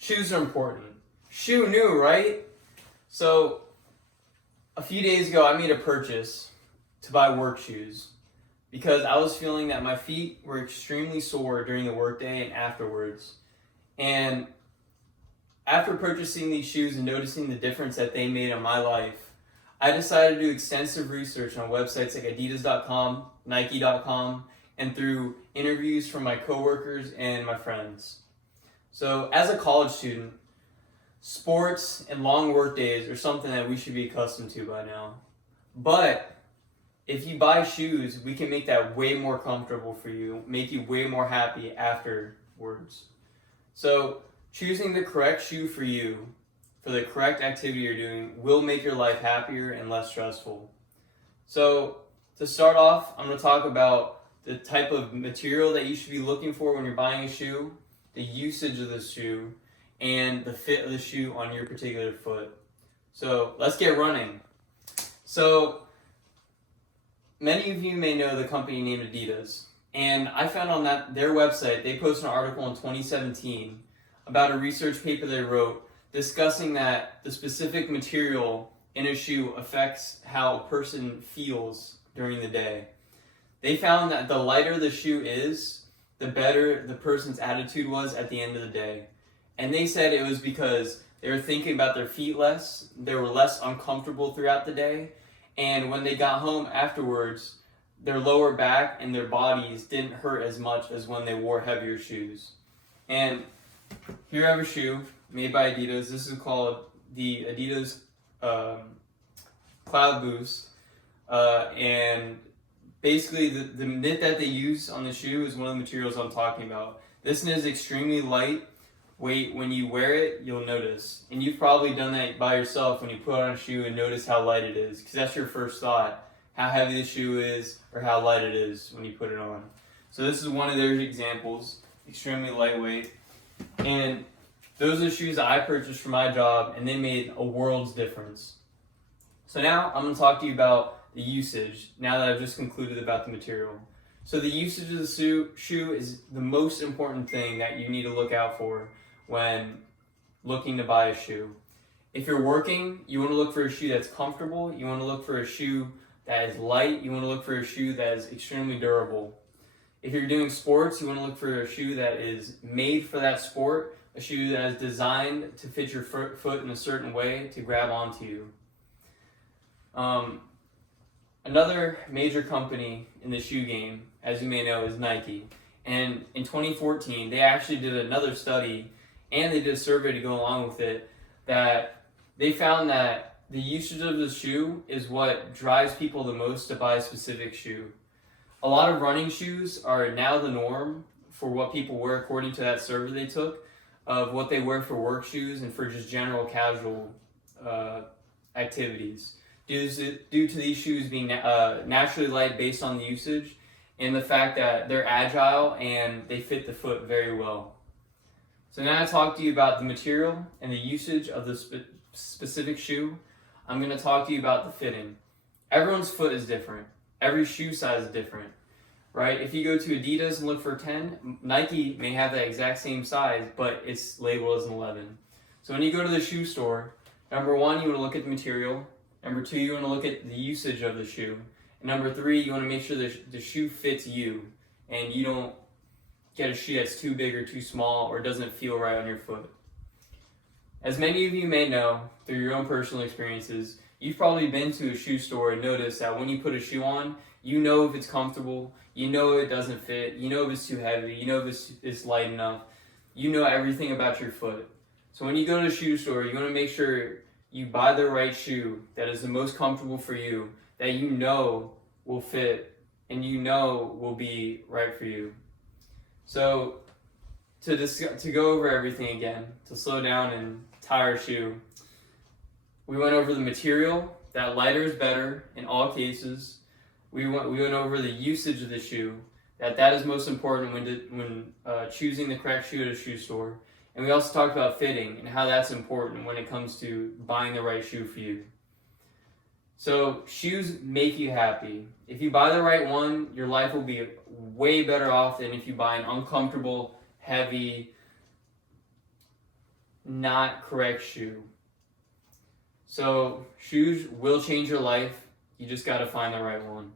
Shoes are important. Shoe new, right? So, a few days ago, I made a purchase to buy work shoes because I was feeling that my feet were extremely sore during the workday and afterwards. And after purchasing these shoes and noticing the difference that they made in my life, I decided to do extensive research on websites like Adidas.com, Nike.com, and through interviews from my coworkers and my friends. So, as a college student, sports and long work days are something that we should be accustomed to by now. But if you buy shoes, we can make that way more comfortable for you, make you way more happy afterwards. So, choosing the correct shoe for you, for the correct activity you're doing, will make your life happier and less stressful. So, to start off, I'm going to talk about the type of material that you should be looking for when you're buying a shoe, the usage of the shoe, and the fit of the shoe on your particular foot. So, let's get running. So, many of you may know the company named Adidas, and I found on their website, they posted an article in 2017 about a research paper they wrote discussing that the specific material in a shoe affects how a person feels during the day. They found that the lighter the shoe is, the better the person's attitude was at the end of the day. And they said it was because they were thinking about their feet less, they were less uncomfortable throughout the day, and when they got home afterwards, their lower back and their bodies didn't hurt as much as when they wore heavier shoes. And here I have a shoe made by Adidas. This is called the Adidas Cloud Boost. And basically the knit that they use on the shoe is one of the materials I'm talking about. This knit is extremely light. When you wear it, you'll notice. And you've probably done that by yourself when you put on a shoe and notice how light it is. Because that's your first thought, how heavy the shoe is or how light it is when you put it on. So this is one of their examples, extremely lightweight. And those are the shoes that I purchased for my job, and they made a world's difference. So now I'm going to talk to you about the usage, now that I've just concluded about the material. So the usage of the shoe is the most important thing that you need to look out for when looking to buy a shoe. If you're working, you want to look for a shoe that's comfortable, you want to look for a shoe that is light, you want to look for a shoe that is extremely durable. If you're doing sports, you want to look for a shoe that is made for that sport, a shoe that is designed to fit your foot in a certain way to grab onto you. Another major company in the shoe game, as you may know, is Nike. And in 2014, they actually did another study, and they did a survey to go along with it, that they found that the usage of the shoe is what drives people the most to buy a specific shoe. A lot of running shoes are now the norm for what people wear according to that survey they took, of what they wear for work shoes and for just general casual activities. Due to these shoes being naturally light based on the usage and the fact that they're agile and they fit the foot very well. So now I talk to you about the material and the usage of the specific shoe. I'm going to talk to you about the fitting. Everyone's foot is different. Every shoe size is different, right? If you go to Adidas and look for 10, Nike may have that exact same size, but it's labeled as an 11. So when you go to the shoe store, number one, you want to look at the material. Number two, you want to look at the usage of the shoe. And number three, you want to make sure the shoe fits you and you don't get a shoe that's too big or too small or doesn't feel right on your foot. As many of you may know through your own personal experiences, you've probably been to a shoe store and noticed that when you put a shoe on, you know if it's comfortable, you know if it doesn't fit, you know if it's too heavy, you know if it's light enough, you know everything about your foot. So when you go to a shoe store, you want to make sure you buy the right shoe that is the most comfortable for you, that you know will fit and you know will be right for you. So to go over everything again, to slow down and tie our shoe, we went over the material, that lighter is better in all cases. We went over the usage of the shoe, that is most important when choosing the correct shoe at a shoe store. And we also talked about fitting and how that's important when it comes to buying the right shoe for you. So shoes make you happy. If you buy the right one, your life will be way better off than if you buy an uncomfortable, heavy, not correct shoe. So shoes will change your life. You just got to find the right one.